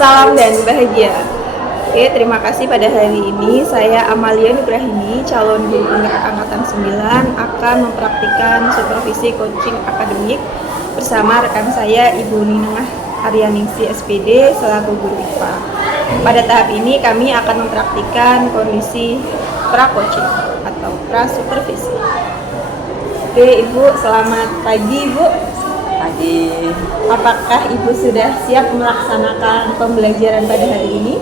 Salam dan bahagia. Oke, terima kasih pada hari ini saya Amalia Ibrahimi, calon guru penggerak angkatan 9 akan mempraktikkan supervisi coaching akademik bersama rekan saya Ibu Ninengah Aryaningsi SPD selaku guru IPA. Pada tahap ini kami akan mempraktikkan kondisi pra-coaching atau pra-supervisi. Oke, Ibu, selamat pagi, Ibu. Pagi. Apakah Ibu sudah siap melaksanakan pembelajaran pada hari ini?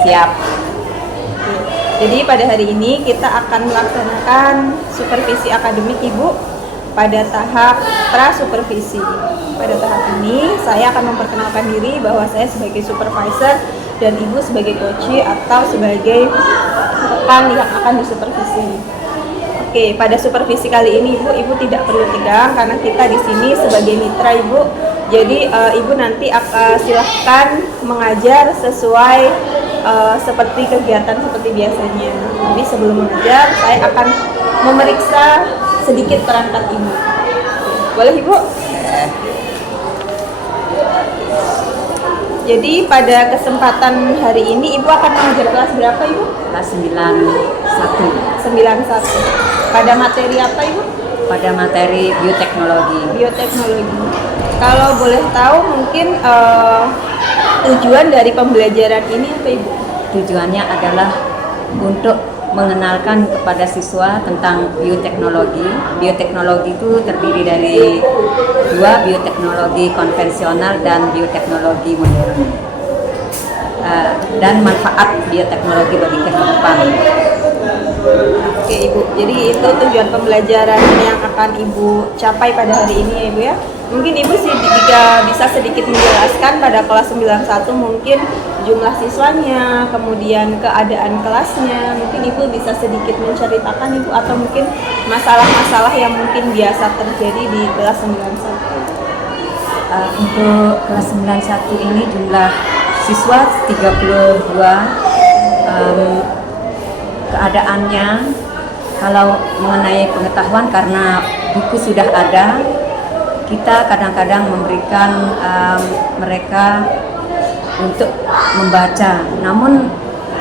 Siap. Oke. Jadi pada hari ini kita akan melaksanakan supervisi akademik Ibu pada tahap pra-supervisi. Pada tahap ini saya akan memperkenalkan diri bahwa saya sebagai supervisor dan Ibu sebagai coach atau sebagai rekan yang akan disupervisi. Oke, pada supervisi kali ini Ibu tidak perlu tegang karena kita di sini sebagai mitra Ibu. Jadi Ibu nanti silahkan mengajar sesuai seperti kegiatan seperti biasanya. Jadi sebelum mengajar saya akan memeriksa sedikit perangkat Ibu. Boleh Ibu? Jadi pada kesempatan hari ini Ibu akan mengajar kelas berapa Ibu? Kelas 91. 91. Pada materi apa Ibu? Pada materi bioteknologi. Bioteknologi. Kalau boleh tahu mungkin tujuan dari pembelajaran ini apa Ibu? Tujuannya adalah untuk mengenalkan kepada siswa tentang bioteknologi. Bioteknologi itu terdiri dari dua, bioteknologi konvensional dan bioteknologi modern. Dan manfaat bioteknologi bagi kehidupan. Oke Ibu, jadi itu tujuan pembelajaran yang akan Ibu capai pada hari ini ya Ibu ya. Mungkin Ibu jika bisa sedikit menjelaskan pada kelas 91 mungkin jumlah siswanya, kemudian keadaan kelasnya. Mungkin Ibu bisa sedikit menceritakan Ibu atau mungkin masalah-masalah yang mungkin biasa terjadi di kelas 91. Untuk kelas 91 ini jumlah siswa 32. Keadaannya kalau mengenai pengetahuan karena buku sudah ada, kita kadang-kadang memberikan mereka untuk membaca. Namun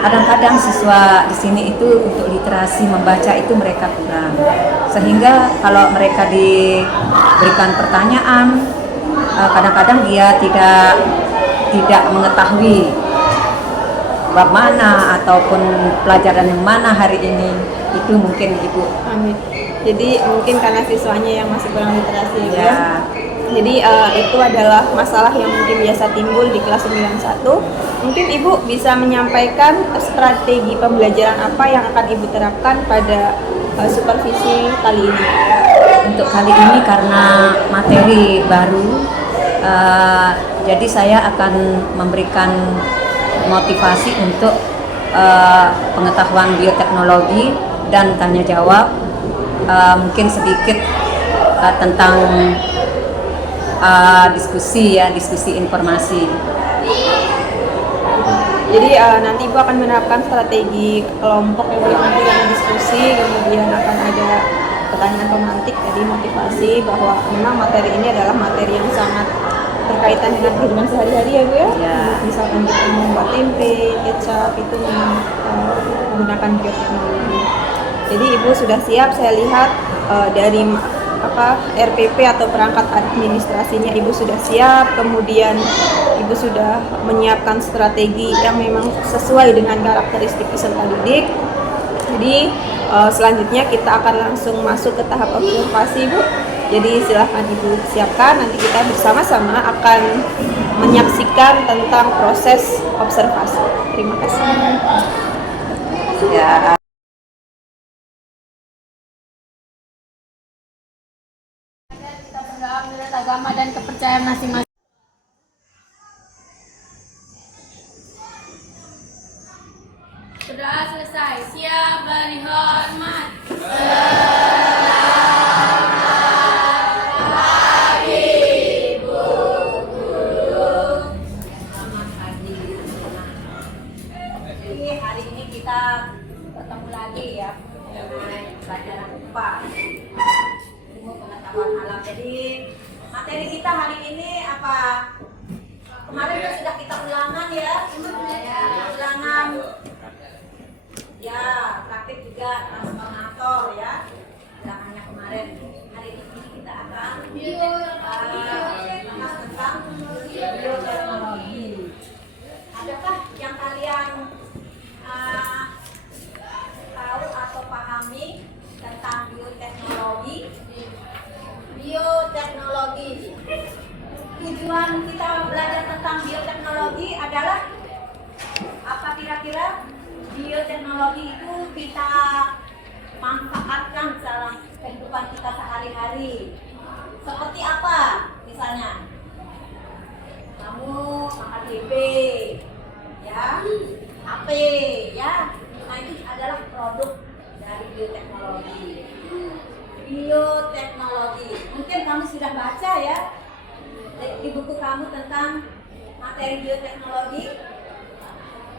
kadang-kadang siswa di sini itu untuk literasi membaca itu mereka kurang. Sehingga kalau mereka diberikan pertanyaan, kadang-kadang dia tidak mengetahui bab mana ataupun pelajaran yang mana hari ini, itu mungkin Ibu. Amin. Jadi mungkin karena siswanya yang masih kurang literasi ya. Jadi itu adalah masalah yang mungkin biasa timbul di kelas 91. Mungkin Ibu bisa menyampaikan strategi pembelajaran apa yang akan Ibu terapkan pada supervisi kali ini. Untuk kali ini karena materi baru, jadi saya akan memberikan motivasi untuk pengetahuan bioteknologi dan tanya jawab, mungkin sedikit tentang diskusi informasi. Jadi nanti Ibu akan menerapkan strategi kelompok yang nanti ada diskusi, kemudian akan ada pertanyaan pemantik, jadi motivasi bahwa memang materi ini adalah materi yang sangat berkaitan dengan kehidupan sehari-hari ya Bu ya. Misalkan kita membuat tempe, kecap itu menggunakan bioteknologi. Jadi Ibu sudah siap, saya lihat dari RPP atau perangkat administrasinya Ibu sudah siap, kemudian Ibu sudah menyiapkan strategi yang memang sesuai dengan karakteristik peserta didik. Jadi selanjutnya kita akan langsung masuk ke tahap observasi Bu. Jadi silahkan Ibu siapkan, nanti kita bersama-sama akan menyaksikan tentang proses observasi. Terima kasih. Ya. Kita berdoa menurut agama dan kepercayaan masing-masing. Berdoa selesai. Siap beri hormat. Hari ini kita bertemu lagi ya dengan pelajaran IPA, ilmu pengetahuan alam. Jadi materi kita hari ini apa? kemarin kan sudah kita ulangan ya. Ya, ulangan. Ya, praktik juga transformator ya. Ulangannya kemarin. Hari ini kita akan bahas tentang bioteknologi. Adakah yang kalian tahu atau pahami tentang bioteknologi? Bioteknologi. Tujuan kita belajar tentang bioteknologi adalah apa kira-kira? Bioteknologi itu kita manfaatkan dalam kehidupan kita sehari-hari. Seperti apa? Misalnya, kamu makan HP, ya, HP, ya. Nah itu adalah produk dari bioteknologi. Bioteknologi. Mungkin kamu sudah baca ya di buku kamu tentang materi bioteknologi.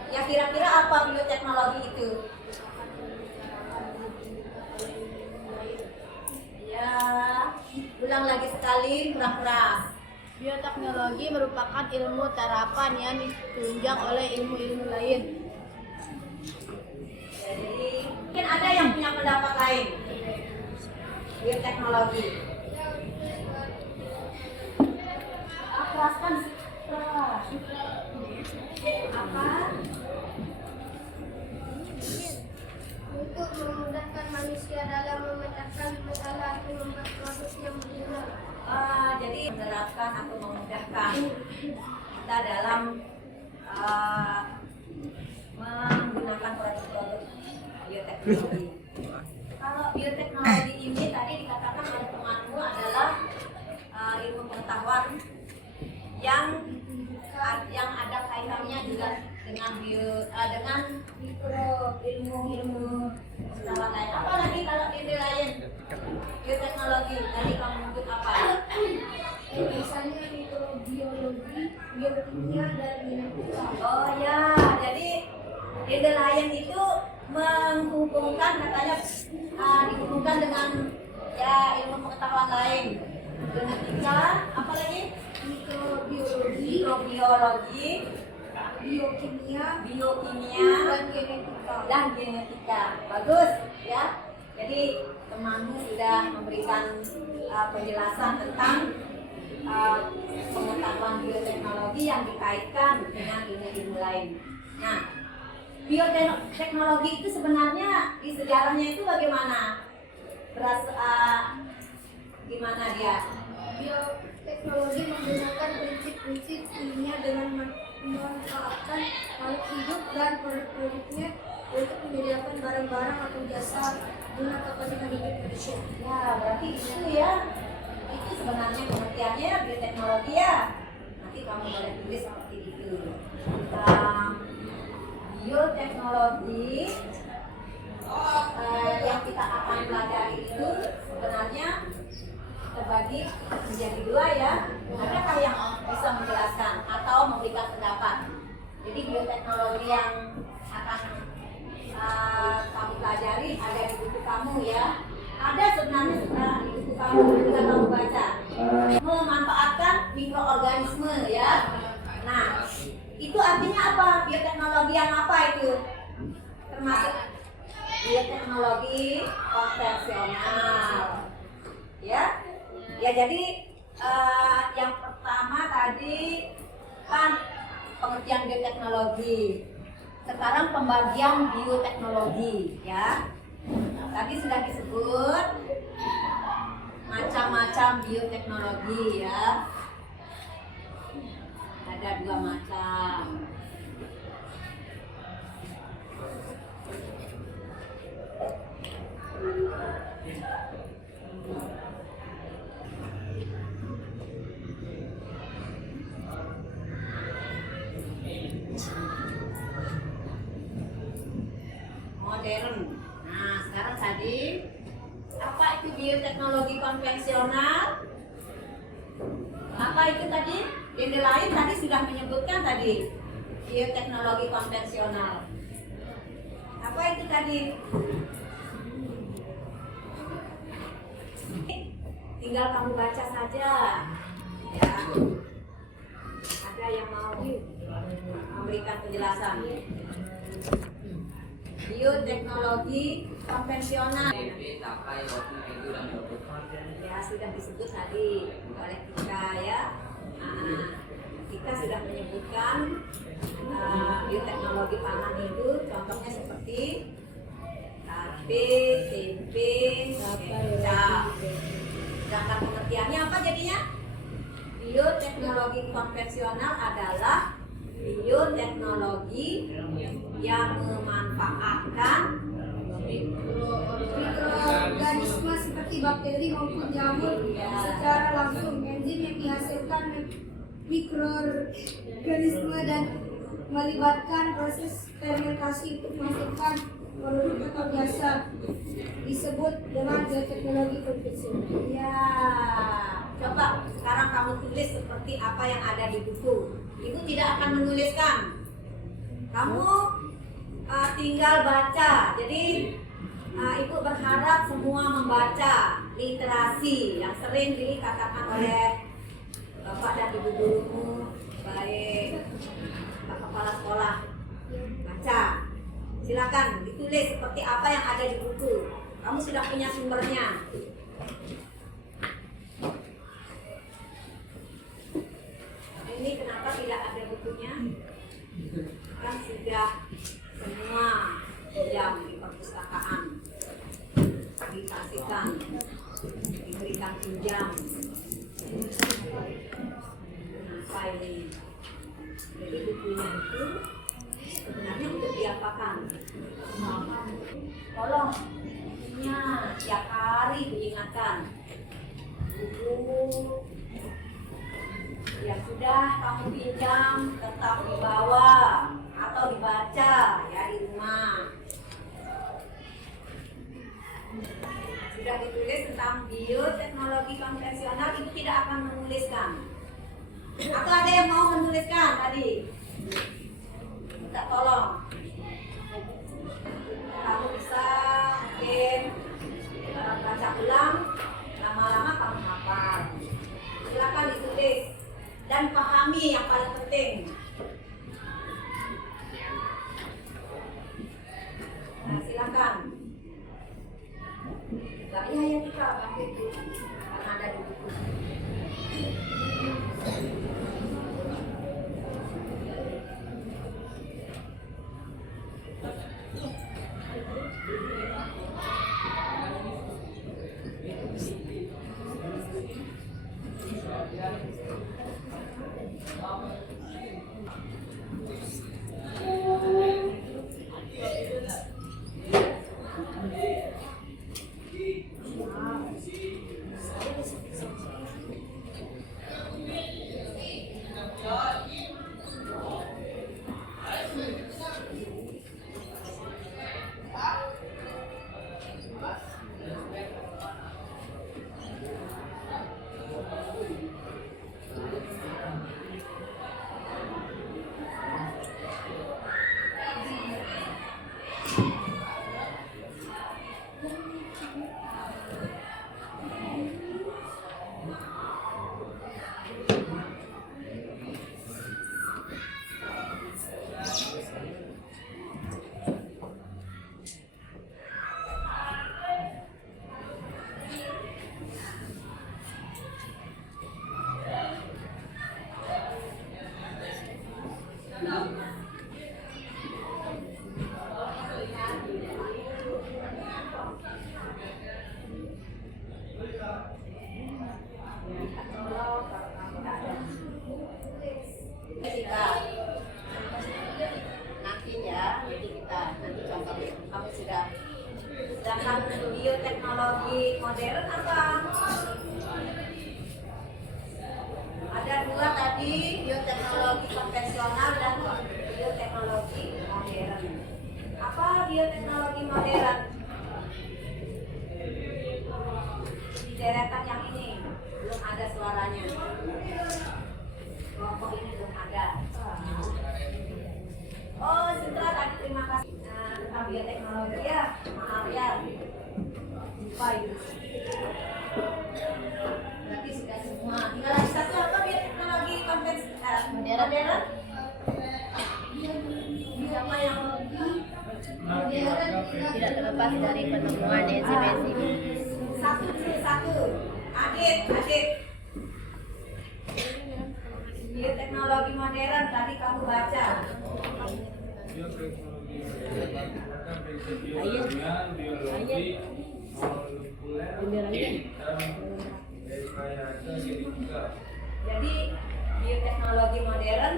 Ya kira-kira apa bioteknologi itu? Ya, ulang lagi sekali, kurang keras. Bioteknologi merupakan ilmu terapan yang ditunjang oleh ilmu-ilmu lain. Jadi, mungkin ada yang punya pendapat lain. Bioteknologi. Keraskan keras. Apa? Untuk memudahkan manusia dalam memecahkan masalah atau membuat proses yang benar. Jadi menerapkan atau memudahkan kita dalam menggunakan produk-produk bioteknologi. Kalau bioteknologi ini tadi dikatakan oleh temanmu adalah ilmu pengetahuan yang ada kaitannya juga dengan dengan ilmu pengetahuan lain. Apa lagi kalau ilmu lain? Bioteknologi tadi kamu sebut apa? Misalnya mikrobiologi, biokimia, dan genetika. Oh ya, jadi ilmu lain itu menghubungkan katanya dihubungkan dengan ya ilmu pengetahuan lain. Genetika, apa lagi? Mikrobiologi, biokimia, dan genetika. Bagus ya. Jadi temanmu sudah memberikan penjelasan tentang pengetahuan bioteknologi yang dikaitkan dengan ilmu-ilmu lain. Nah, bioteknologi itu sebenarnya di sejarahnya itu bagaimana? Gimana dia? Bioteknologi menggunakan prinsip-prinsip ilmiah dengan memanfaatkan makhluk hidup dan produk-produknya untuk menyediakan barang-barang atau jasa guna kepentingan hidup manusia. Ya, berarti itu ya. Itu sebenarnya pengertiannya bioteknologi ya. Nanti kamu boleh tulis seperti itu. Bioteknologi yang kita akan pelajari itu sebenarnya terbagi menjadi dua ya. Adakah yang bisa menjelaskan atau memberikan pendapat? Jadi bioteknologi yang akan kamu pelajari ada di buku kamu ya. Ada sebenarnya di buku kamu juga kamu baca. Memanfaatkan mikroorganisme ya. Nah, itu artinya apa? Bioteknologi yang apa itu? Termasuk bioteknologi konvensional. Ya. Ya jadi yang pertama tadi kan pengertian bioteknologi. Sekarang pembagian bioteknologi ya. Tadi sudah disebut macam-macam bioteknologi ya. Ada 2 macam. Modern. Nah, sekarang tadi apa itu bioteknologi konvensional? Apa itu tadi? Yang lain tadi sudah menyebutkan tadi bioteknologi konvensional. Apa itu tadi? Tinggal kamu baca saja. Ya. Ada Ada yang mau memberikan penjelasan? Bioteknologi konvensional. Ya sudah disebut tadi oleh kita ya. Kita sudah menyebutkan bioteknologi pangan itu contohnya seperti tape, tempe, kecap. Sedangkan pengertiannya apa jadinya? Bioteknologi konvensional adalah bioteknologi yang memanfaatkan mikroorganisme seperti bakteri maupun jamur secara langsung. Enzim yang dihasilkan mikroorganisme dan melibatkan proses fermentasi untuk menghasilkan produk atau jasa disebut dengan bioteknologi konvensional. Ya, coba sekarang kamu tulis seperti apa yang ada di buku. Ibu tidak akan menuliskan. Kamu tinggal baca. Jadi Ibu berharap semua membaca literasi yang sering dikatakan oleh Bapak dan Ibu gurumu, baik Pak Kepala Sekolah. Baca. Silakan ditulis seperti apa yang ada di buku. Kamu sudah punya sumbernya. Ini kenapa tidak ada bukunya? Kan sudah semua jam di perpustakaan dikasihkan, diberikan pinjam. Kenapa ini? Jadi bukunya itu sebenarnya untuk diapakan? Tolong bukunya tiap hari diingatkan. Buku yang sudah kamu pinjam tetap dibawa atau dibaca ya di rumah. Sudah ditulis tentang bioteknologi konvensional, Ibu tidak akan menuliskan. Atau ada yang mau menuliskan tadi? Minta tolong. Kamu bisa mungkin baca ulang, lama-lama kamu hafal. Silakan ditulis dan pahami yang paling penting. Nah, silakan. Gak iya ya kita pakai itu karena ada di buku. Kita nanti ya, jadi kita nanti contoh kamu sudah. Sedangkan bioteknologi modern apa? Ada dua tadi, bioteknologi konvensional dan bioteknologi modern. Apa bioteknologi modern? Di deretan yang ini belum ada suaranya. Kelompok ini belum ada. Oh, sudah tadi terima kasih. Nah, tentang bioteknologi ya, maaf ya. Lupa itu. Berarti sudah semua. Tinggal lagi satu apa bioteknologi konvensional modern. dari penemuan enzim ini. Satu. Adit. Bioteknologi modern tadi kamu baca. Jadi bioteknologi modern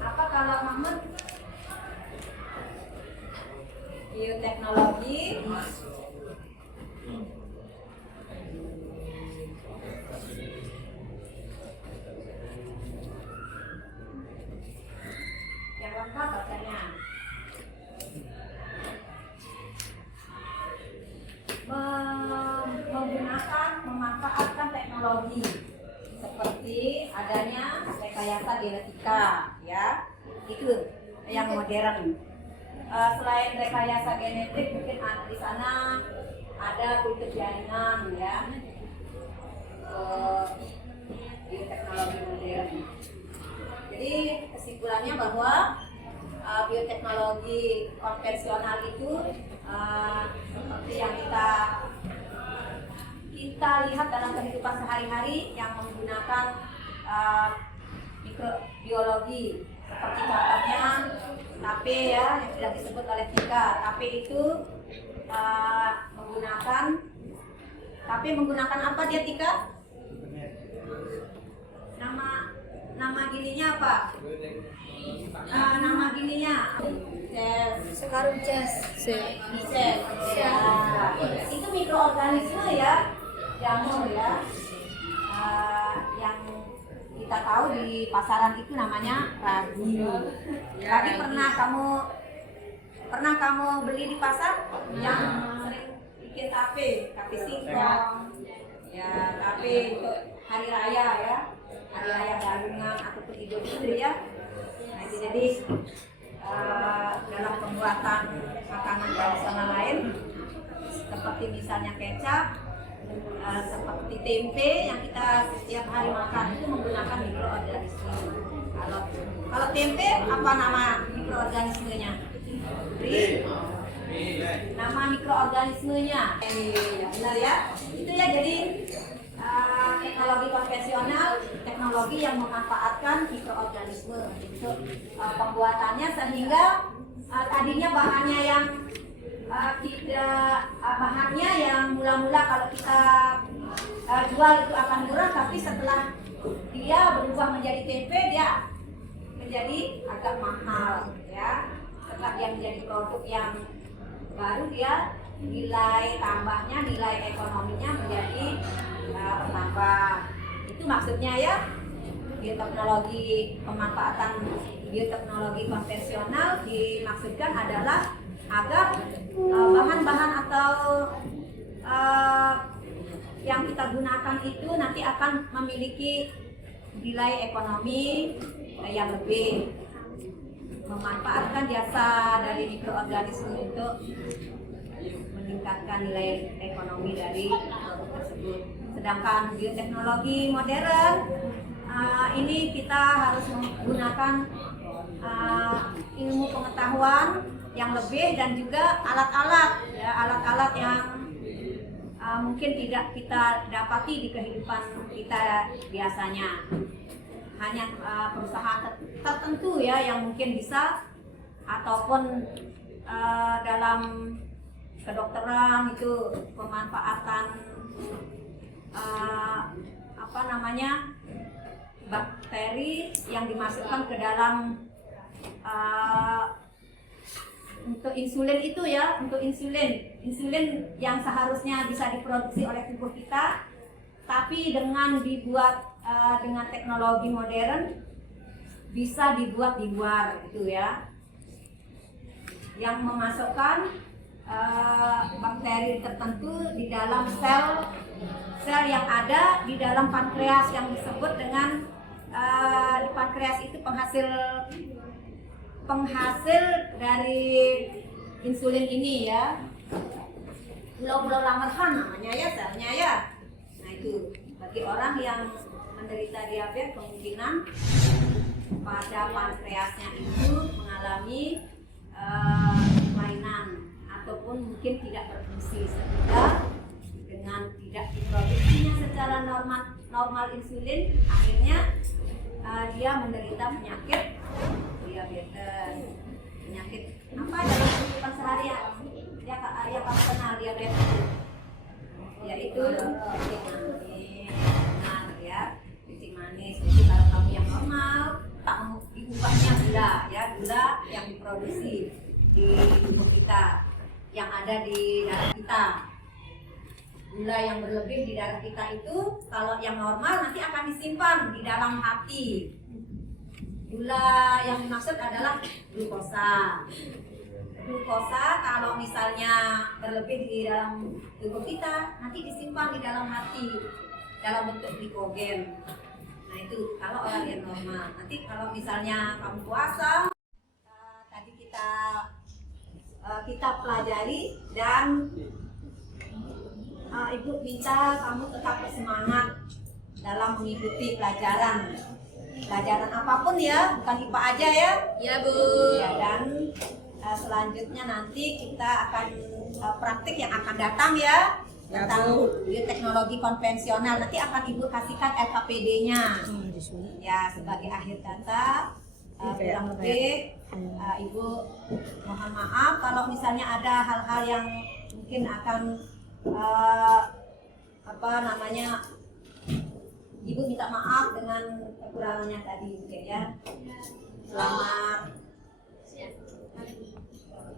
apa kalau Mahmud? Bioteknologi yang lengkap bacanya. Memanfaatkan teknologi seperti adanya rekayasa genetika, ya, itu yang modern. Selain rekayasa genetik, mungkin di sana ada kultur jaringan, ya, di teknologi modern. Jadi kesimpulannya bahwa bioteknologi konvensional itu seperti yang kita lihat dalam kehidupan sehari-hari yang menggunakan mikrobiologi, seperti contohnya tape, ya, yang sudah disebut oleh Tika. Tape itu menggunakan apa dia, Tika? Nama gininya apa? Nama gininya Sekarang Ces. Ya. Itu mikroorganisme, ya, jamur, ya, yang kita tahu di pasaran itu namanya ragi. Ragi pernah kamu beli di pasar yang sering bikin tape singkong, ya, tape untuk hari raya, ya, hari raya Galungan ataupun Idul Fitri, ya. Nah, itu jadi dalam pembuatan makanan tradisional lain seperti misalnya kecap, seperti tempe yang kita setiap hari makan itu menggunakan mikroorganisme. Kalau tempe apa nama mikroorganismenya? Nama mikroorganismenya. Ya, benar, ya. Itu, ya, jadi teknologi konvensional, teknologi yang memanfaatkan mikroorganisme untuk pembuatannya, sehingga tadinya bahannya yang mula-mula kalau kita jual itu akan murah, tapi setelah dia berubah menjadi tempe, dia menjadi agak mahal, ya. Setelah dia menjadi produk yang baru, dia nilai tambahnya, nilai ekonominya menjadi bertambah. Itu maksudnya, ya, bioteknologi, pemanfaatan bioteknologi konvensional dimaksudkan adalah agar bahan-bahan atau yang kita gunakan itu nanti akan memiliki nilai ekonomi yang lebih, memanfaatkan jasa dari mikroorganisme untuk meningkatkan nilai ekonomi dari produk tersebut. Sedangkan bioteknologi modern ini kita harus menggunakan ilmu pengetahuan yang lebih dan juga alat-alat, ya, alat-alat yang mungkin tidak kita dapati di kehidupan kita biasanya. Hanya perusahaan tertentu, ya, yang mungkin bisa, ataupun dalam kedokteran itu pemanfaatan bakteri yang dimasukkan ke dalam untuk insulin itu, ya, untuk insulin yang seharusnya bisa diproduksi oleh tubuh kita, tapi dengan dibuat dengan teknologi modern bisa dibuat di luar, itu, ya, yang memasukkan bakteri tertentu di dalam sel yang ada di dalam pankreas yang disebut dengan pankreas itu penghasil dari insulin ini, ya. Pulau-pulau Langerhans namanya, ya, selnya, ya. Nah, itu bagi orang yang menderita diabetes kemungkinan pada pankreasnya itu mengalami kelainan ataupun mungkin tidak berfungsi sehingga dengan tidak diproduksinya secara normal insulin, akhirnya dia menderita penyakit diabetes, penyakit apa dalam kehidupan sehari-hari ya kamu kenal diabetes, yaitu kencing manis. Benar ya, kencing manis. Jadi kalau kamu yang normal, kamu diubahnya gula ya, gula yang diproduksi di tubuh kita, yang ada di darah kita. Gula yang berlebih di darah kita itu kalau yang normal nanti akan disimpan di dalam hati. Gula yang dimaksud adalah glukosa. Glukosa kalau misalnya berlebih di dalam tubuh kita nanti disimpan di dalam hati dalam bentuk glikogen. Nah itu kalau orang yang normal. Nanti kalau misalnya kamu puasa, tadi kita pelajari dan Ibu minta kamu tetap bersemangat dalam mengikuti pelajaran apapun ya, bukan IPA aja ya. Ya Bu. Ya, dan selanjutnya nanti kita akan praktik yang akan datang ya tentang bioteknologi konvensional. Nanti akan Ibu kasihkan LKPD-nya ya sebagai akhir kata. Kurang lebih Ibu mohon maaf kalau misalnya ada hal-hal yang mungkin akan Ibu minta maaf dengan kekurangannya tadi mungkin ya. Selamat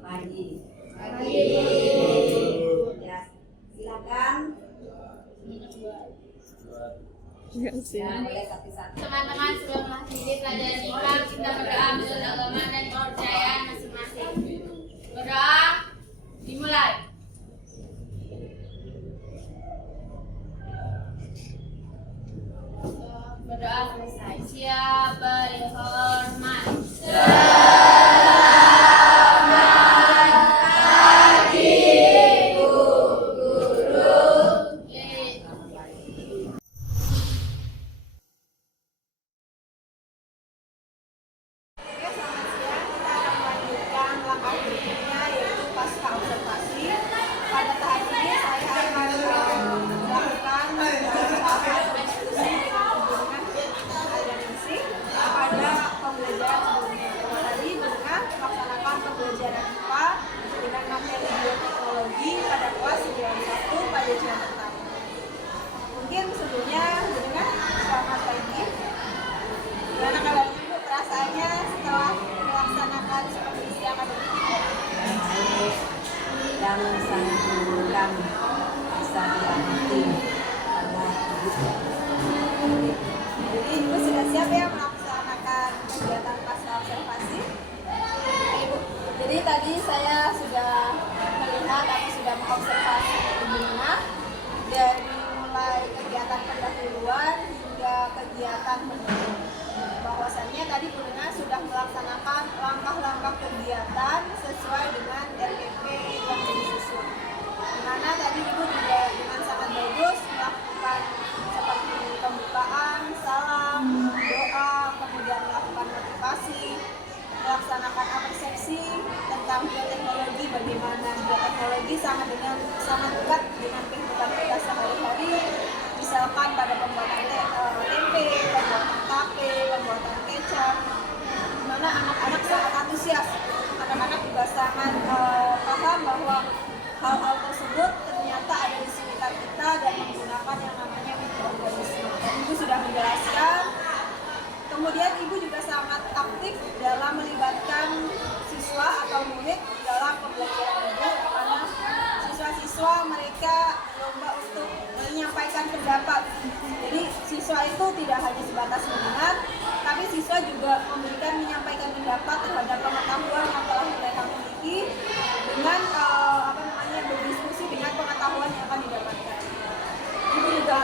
pagi. Ya, silakan. Ya, boleh satu-satu. Teman-teman sebelum mengakhiri pelajaran IPA, kita berdoa menurut agama dan kepercayaan masing-masing. Berdoa dimulai. Berdoa selesai. Siapa dihormat? Dan sangat menyenangkan bisa diamati oleh Ibu. Jadi Ibu sudah siap ya melaksanakan kegiatan pasca observasi? Ibu. Jadi tadi saya sudah melihat atau sudah mengobservasi Ibu Nina dari mulai kegiatan pendahuluan hingga kegiatan penutup. Bahwasannya tadi Bu Nina sudah melaksanakan langkah-langkah kegiatan sesuai dengan RPP yang disusun. Dimana tadi Ibu juga dengan sangat bagus melakukan seperti pembukaan, salam, doa, kemudian melakukan motivasi, melaksanakan persepsi tentang bioteknologi, bagaimana bioteknologi sangat dekat dengan kehidupan kita sehari-hari. Misalkan pada pembuatan tempe, pembuatan tape, pembuatan kecap, di mana anak-anak sangat antusias. Anak-anak juga sangat paham bahwa hal-hal tersebut ternyata ada di sekitar kita dan menggunakan yang namanya mikroorganisme. Ibu sudah menjelaskan. Kemudian Ibu juga sangat aktif dalam melibatkan siswa atau murid dalam pembelajaran Ibu, karena siswa-siswa mereka lomba untuk menyampaikan pendapat. Jadi siswa itu tidak hanya sebatas mendengar, tapi siswa juga menyampaikan pendapat terhadap pengetahuan yang telah mereka miliki dengan berdiskusi dengan pengetahuan yang akan didapatkan. Ibu juga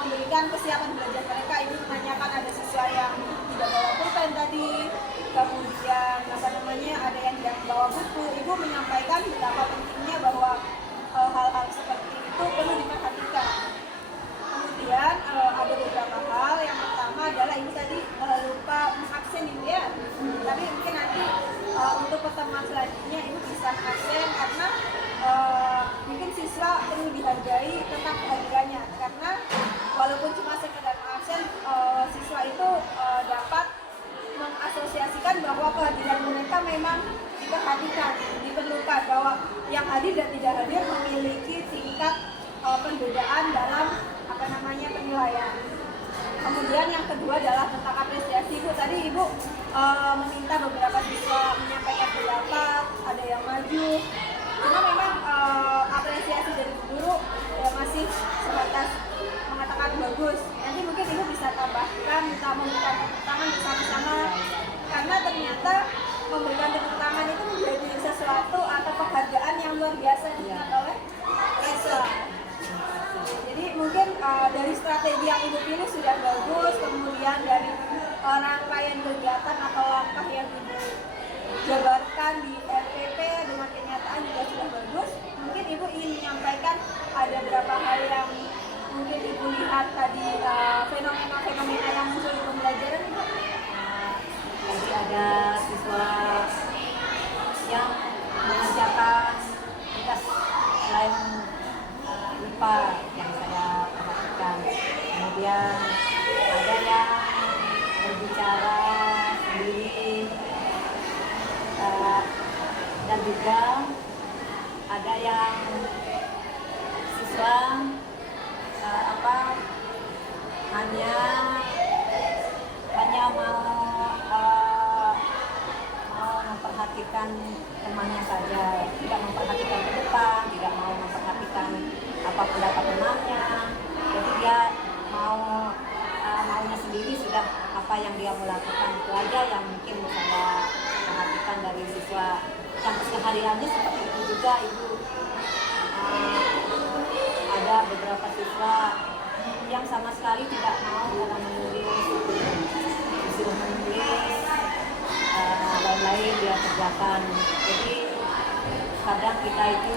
memberikan kesiapan belajar mereka. Ibu menanyakan ada siswa yang tidak bawa pulpen tadi, kemudian ada yang tidak bawa buku. Ibu menyampaikan betapa pentingnya bahwa hal-hal seperti itu perlu diperhatikan. Kemudian ada beberapa hal. Yang pertama adalah Ibu tadi lupa mengabsen Ibu ya. Tapi mungkin nanti untuk pertemuan selanjutnya Ibu bisa menggunakan absen karena mungkin siswa perlu dihargai tentang kehadirannya, karena walaupun cuma sekedar absen, siswa itu dapat mengasosiasikan bahwa kehadiran mereka memang diperhatikan, diperlukan, bahwa yang hadir dan tidak hadir memiliki tingkat perbedaan dalam penilaian. Kemudian yang kedua adalah tentang apresiasi. Ibu tadi Ibu meminta beberapa siswa menyampaikan pendapat, ada yang maju. Cuma memang apresiasi dari guru masih sebatas mengatakan bagus. Nanti mungkin Ibu bisa tambahkan, minta memberikan tepuk tangan bersama-sama, karena ternyata memberikan tepuk tangan itu menjadi sesuatu atau penghargaan yang luar biasa diingat oleh siswa. Jadi mungkin dari strategi yang Ibu pilih sudah bagus, kemudian dari rangkaian kegiatan atau langkah yang Ibu jabarkan di RPP dengan kenyataan juga sudah bagus. Mungkin Ibu ingin menyampaikan ada beberapa hal yang mungkin Ibu lihat tadi, fenomena-fenomena yang muncul di pembelajaran, Ibu. Tadi ada siswa yang mengerjakan tugas selain IPA yang saya perhatikan. Kemudian ada yang berbicara sendiri, dan juga ada yang siswa hanya mau memperhatikan temannya saja, tidak memperhatikan ke depan, tidak mau memperhatikan apa pendapat temannya. Jadi dia maunya sendiri sudah apa yang dia mau lakukan. Itu aja yang mungkin saya perhatikan dari siswa yang kesehariannya seperti itu juga, Ibu. Ada beberapa siswa yang sama sekali tidak mau dalam menulis, disuruh menulis, lain-lain dia kerjakan. Jadi kadang kita itu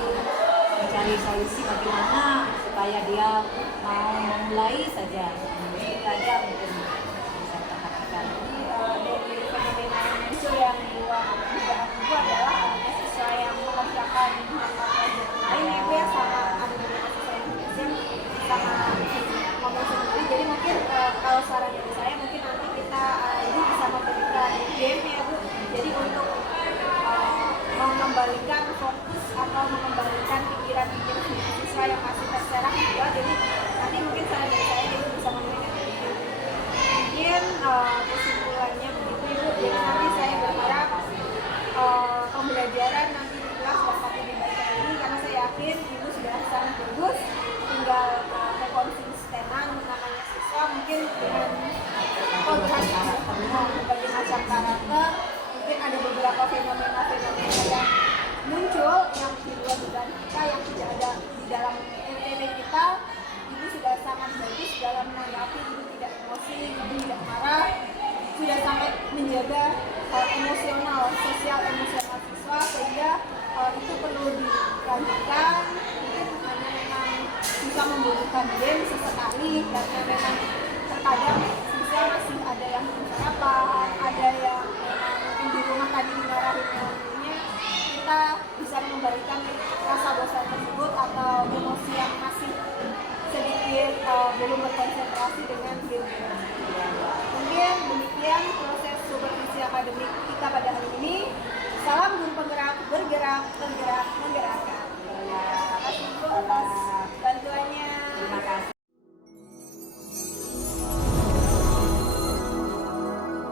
mencari solusi bagaimana supaya dia mau memulai saja. Itu aja mungkin bisa perhatikan. Dari fenomena yang muncul yang dugaan Ibu adalah adanya siswa yang mengerjakan hal-hal pelajaran lain, Ibu ya, sama ada beberapa siswa yang absen sama ngomong sendiri. Jadi mungkin kalau saran dari saya mungkin nanti kita Ibu bisa memberikan game ya Bu. Jadi untuk mengembalikan fokus atau mengembalikan pikiran-pikiran siswa yang masih terserah juga. Jadi nanti mungkin saran dari saya Ibu bisa memberikan game. Mungkin kesimpulannya begitu Ibu. Jadi nanti saya berharap pembelajaran nanti di kelas dapat lebih baik lagi, karena saya yakin Ibu sudah sangat bagus. Tinggal kekonsistenan namanya siswa, mungkin dengan berbagai macam karakter, mungkin ada beberapa fenomena-fenomena yang muncul yang di luar dugaan kita, yang tidak ada di dalam RPP kita. Ibu sudah sangat bagus dalam menanggapi, Ibu tidak emosi, Ibu tidak marah, sudah sangat menjaga emosional, sosial emosional siswa, sehingga itu perlu dilanjutkan. Mungkin hanya memang siswa membutuhkan game sesekali, karena memang terkadang siswa masih ada yang belum sarapan, ada yang mungkin di rumah tadi dimarahin gurunya. Kita bisa mengembalikan rasa bosan tersebut atau emosi yang masih sedikit belum berkonsentrasi dengan game. Mungkin demikian proses supervisi akademik